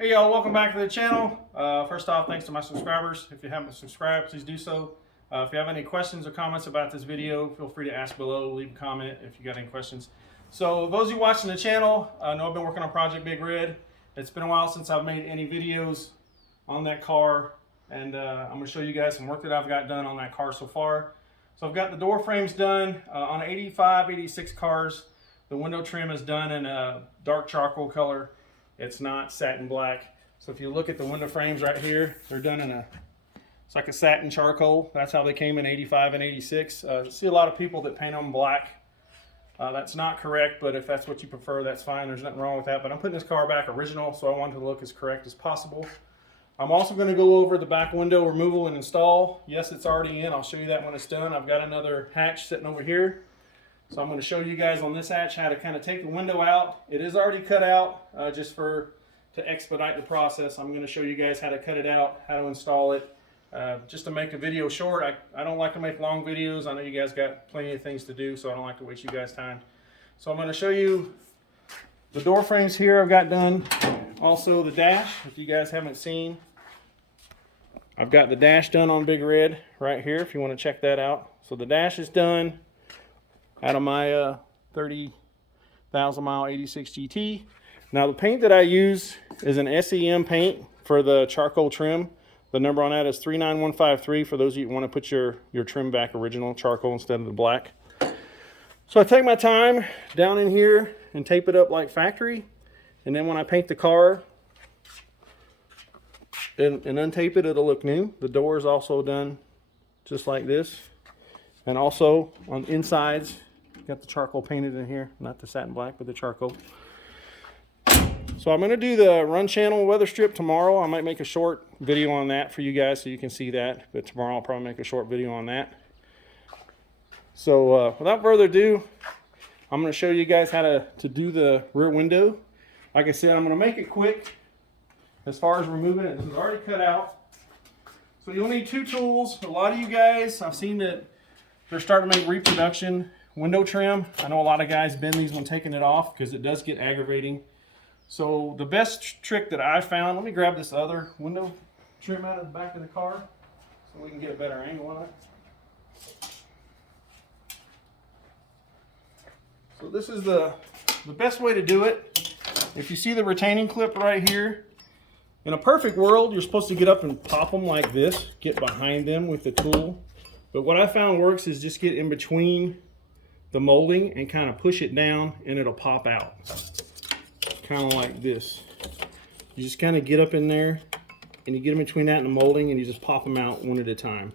Hey y'all, welcome back to the channel. First off, thanks to my subscribers. If you haven't subscribed, please do so. If you have any questions or comments about this video, feel free to ask below, leave a comment if you got any questions. So those of you watching the channel, know I've been working on Project Big Red. It's been a while since I've made any videos on that car, and I'm going to show you guys some work that I've got done on that car so far. So I've got the door frames done on 85, 86 cars. The window trim is done in a dark charcoal color. It's not satin black. So if you look at the window frames right here, they're done in it's like a satin charcoal. That's how they came in 85 and 86. See a lot of people that paint them black. That's not correct, but if that's what you prefer, that's fine. There's nothing wrong with that. But I'm putting this car back original, so I want it to look as correct as possible. I'm also going to go over the back window removal and install. Yes, it's already in. I'll show you that when it's done. I've got another hatch sitting over here. So I'm going to show you guys on this hatch how to kind of take the window out. It is already cut out just to expedite the process. I'm going to show you guys how to cut it out, how to install it. Just to make the video short, I don't like to make long videos. I know you guys got plenty of things to do, so I don't like to waste you guys' time. So I'm going to show you the door frames here I've got done. Also the dash, if you guys haven't seen. I've got the dash done on Big Red right here if you want to check that out. So the dash is done out of my 30,000 mile 86 GT. Now the paint that I use is an SEM paint for the charcoal trim. The number on that is 39153 for those of you who want to put your trim back original charcoal instead of the black. So I take my time down in here and tape it up like factory. And then when I paint the car and untape it, it'll look new. The door is also done just like this. And also on the insides, got the charcoal painted in here, not the satin black, but the charcoal. So I'm going to do the run channel weather strip tomorrow. I might make a short video on that for you guys so you can see that, but tomorrow I'll probably make a short video on that. So without further ado, I'm going to show you guys how to do the rear window. Like I said, I'm going to make it quick as far as removing it. This is already cut out. So you'll need two tools. A lot of you guys, I've seen that they're starting to make reproduction window trim. I know a lot of guys bend these when taking it off because it does get aggravating. So the best trick that I found, let me grab this other window trim out of the back of the car so we can get a better angle on it. So this is the best way to do it. If you see the retaining clip right here, in a perfect world, you're supposed to get up and pop them like this, get behind them with the tool. But what I found works is just get in between the molding and kind of push it down and it'll pop out. Kind of like this. You just kind of get up in there and you get in between that and the molding and you just pop them out one at a time.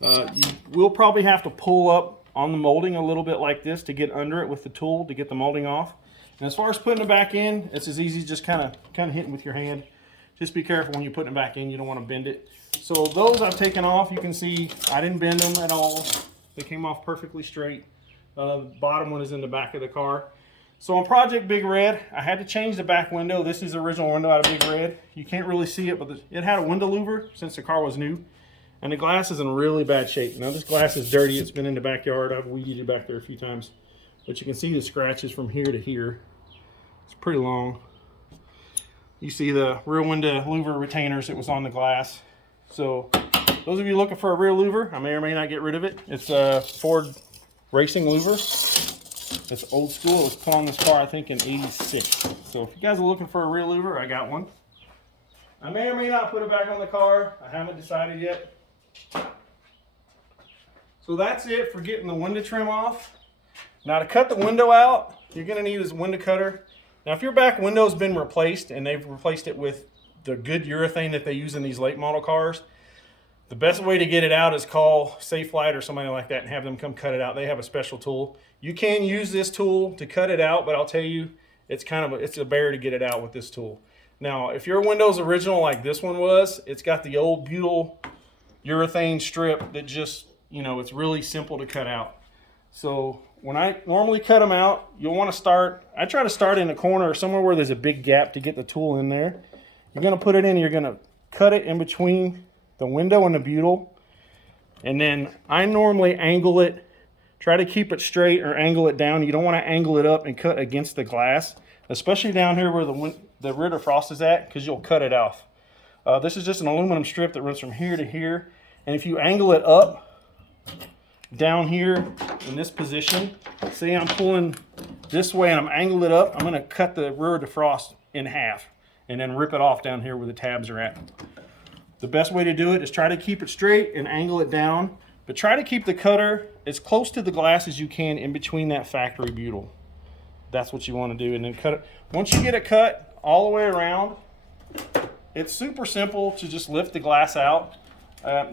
You will probably have to pull up on the molding a little bit like this to get under it with the tool to get the molding off. And as far as putting it back in, it's as easy as just kind of hitting with your hand. Just be careful when you're putting it back in, you don't want to bend it. So those I've taken off, you can see I didn't bend them at all. They came off perfectly straight. The bottom one is in the back of the car. So on Project Big Red, I had to change the back window. This is the original window out of Big Red. You can't really see it, but it had a window louver since the car was new. And the glass is in really bad shape. Now this glass is dirty. It's been in the backyard. I've weeded it back there a few times. But you can see the scratches from here to here. It's pretty long. You see the rear window louver retainers that was on the glass. So those of you looking for a rear louver, I may or may not get rid of it. It's a Ford racing louver. It's old school. It was put on this car, I think, in 86. So if you guys are looking for a rear louver, I got one. I may or may not put it back on the car. I haven't decided yet. So that's it for getting the window trim off. Now to cut the window out, you're going to need this window cutter. Now if your back window's been replaced and they've replaced it with the good urethane that they use in these late model cars, the best way to get it out is call Safe Light or somebody like that and have them come cut it out. They have a special tool. You can use this tool to cut it out, but I'll tell you, it's a bear to get it out with this tool. Now, if your window's original like this one was, it's got the old Butyl urethane strip that just, it's really simple to cut out. So when I normally cut them out, you'll want to I try to start in a corner or somewhere where there's a big gap to get the tool in there. You're going to put it in, you're going to cut it in between the window and the butyl, and then I normally angle it, try to keep it straight or angle it down. You don't want to angle it up and cut against the glass, especially down here where the rear defrost is at, because you'll cut it off. This is just an aluminum strip that runs from here to here, and if you angle it up down here in this position, say I'm pulling this way and I'm angled it up, I'm going to cut the rear defrost in half and then rip it off down here where the tabs are at. The best way to do it is try to keep it straight and angle it down, but try to keep the cutter as close to the glass as you can in between that factory butyl. That's what you want to do, and then cut it. Once you get it cut all the way around, it's super simple to just lift the glass out.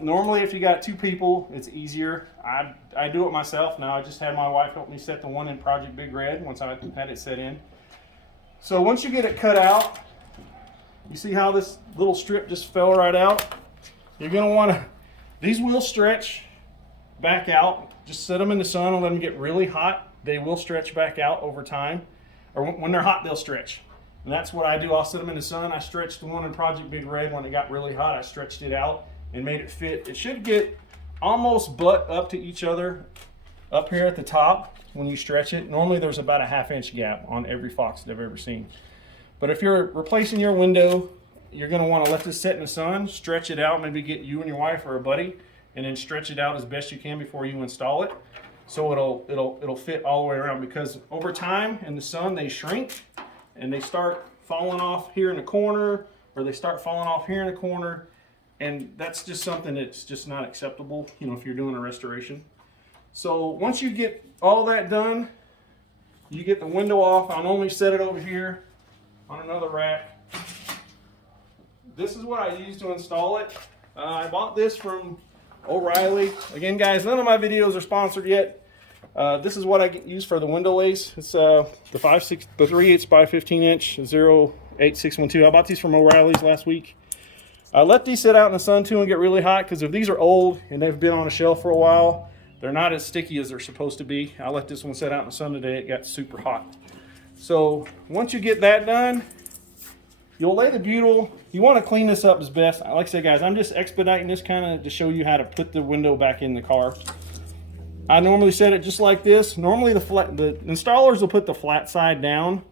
Normally, if you got two people, it's easier. I do it myself now. I just had my wife help me set the one in Project Big Red once I had it set in. So once you get it cut out, you see how this little strip just fell right out? You're going to want to, these will stretch back out. Just set them in the sun and let them get really hot. They will stretch back out over time. Or when they're hot, they'll stretch. And that's what I do. I'll set them in the sun. I stretched the one in Project Big Red when it got really hot. I stretched it out and made it fit. It should get almost butt up to each other up here at the top when you stretch it. Normally there's about a 1/2 inch gap on every Fox that I've ever seen. But if you're replacing your window, you're going to want to let this sit in the sun, stretch it out, maybe get you and your wife or a buddy, and then stretch it out as best you can before you install it. So it'll fit all the way around, because over time in the sun they shrink and they start falling off here in the corner, or they start falling off here in the corner, and that's just something that's just not acceptable, you know, if you're doing a restoration. So once you get all that done, you get the window off. I'll normally set it over here on another rack. This is what I use to install it. I bought this from O'Reilly. Again, guys, none of my videos are sponsored yet. This is what I use for the window lace. It's the 3/8 by 15 inch 08612. I bought these from O'Reilly's last week. I let these sit out in the sun too and get really hot, because if these are old and they've been on a shelf for a while, they're not as sticky as they're supposed to be. I let this one sit out in the sun today. It got super hot. So once you get that done, you'll lay the butyl. You want to clean this up as best. Like I said, guys, I'm just expediting this kind of to show you how to put the window back in the car. I normally set it just like this. Normally the installers will put the flat side down.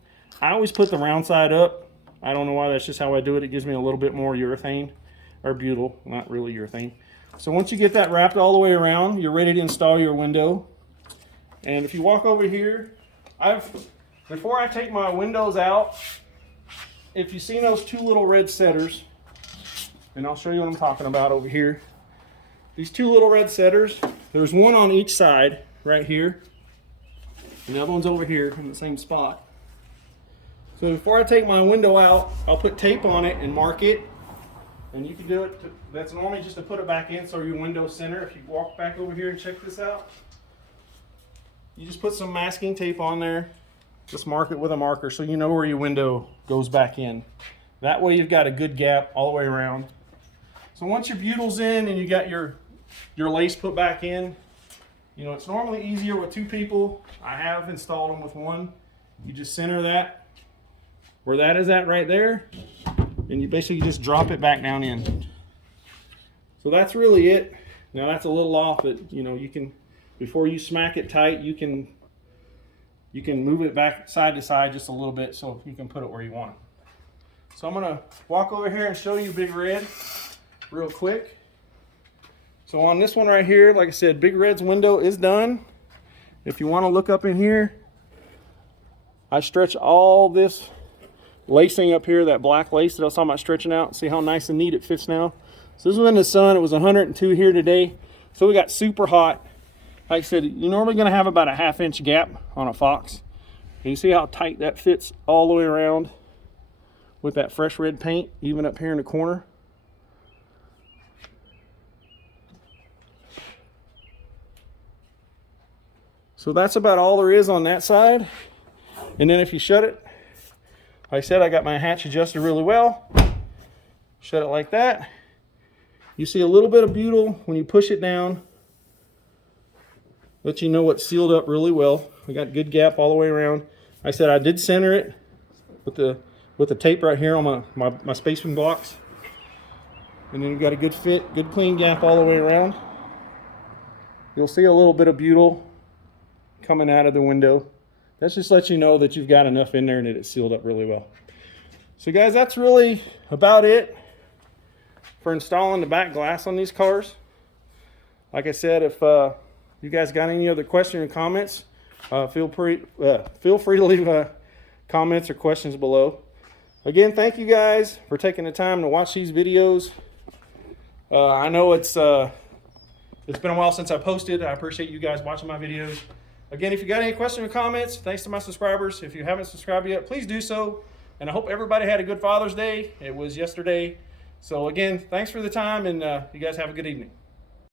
I always put the round side up. I don't know why, that's just how I do it. It gives me a little bit more urethane, or butyl, not really urethane. So once you get that wrapped all the way around, you're ready to install your window. And if you walk over here, before I take my windows out, if you've seen those two little red setters, and I'll show you what I'm talking about over here. These two little red setters, there's one on each side right here, and the other one's over here in the same spot. So before I take my window out, I'll put tape on it and mark it. And you can do it, that's normally just to put it back in so your window's center. If you walk back over here and check this out, you just put some masking tape on there. Just mark it with a marker so you know where your window goes back in. That way you've got a good gap all the way around. So once your butyl's in and you got your lace put back in, you know, it's normally easier with two people. I have installed them with one. You just center that where that is at right there, and you basically just drop it back down in. So that's really it. Now that's a little off, but you know, you can, before you smack it tight, you can move it back side to side just a little bit so you can put it where you want it. So I'm gonna walk over here and show you Big Red real quick. So on this one right here, like I said, Big Red's window is done. If you want to look up in here, I stretch all this lacing up here, that black lace that I was talking about stretching out. See how nice and neat it fits now. So this was in the sun. It was 102 here today, so we got super hot. Like I said, you're normally going to have about a 1/2 inch gap on a Fox. And you see how tight that fits all the way around with that fresh red paint, even up here in the corner. So that's about all there is on that side. And then if you shut it, like I said, I got my hatch adjusted really well. Shut it like that. You see a little bit of butyl when you push it down. Let you know it's sealed up really well. We got good gap all the way around. Like I said, I did center it with the tape right here on my spacing blocks. And then you've got a good fit, good clean gap all the way around. You'll see a little bit of butyl coming out of the window. That just lets you know that you've got enough in there and that it's sealed up really well. So guys, that's really about it for installing the back glass on these cars. Like I said, if you guys got any other questions or comments, feel free to leave comments or questions below. Again, thank you guys for taking the time to watch these videos. I know it's been a while since I posted. I appreciate you guys watching my videos. Again, if you got any questions or comments, thanks to my subscribers. If you haven't subscribed yet, please do so. And I hope everybody had a good Father's Day. It was yesterday. So again, thanks for the time, and you guys have a good evening.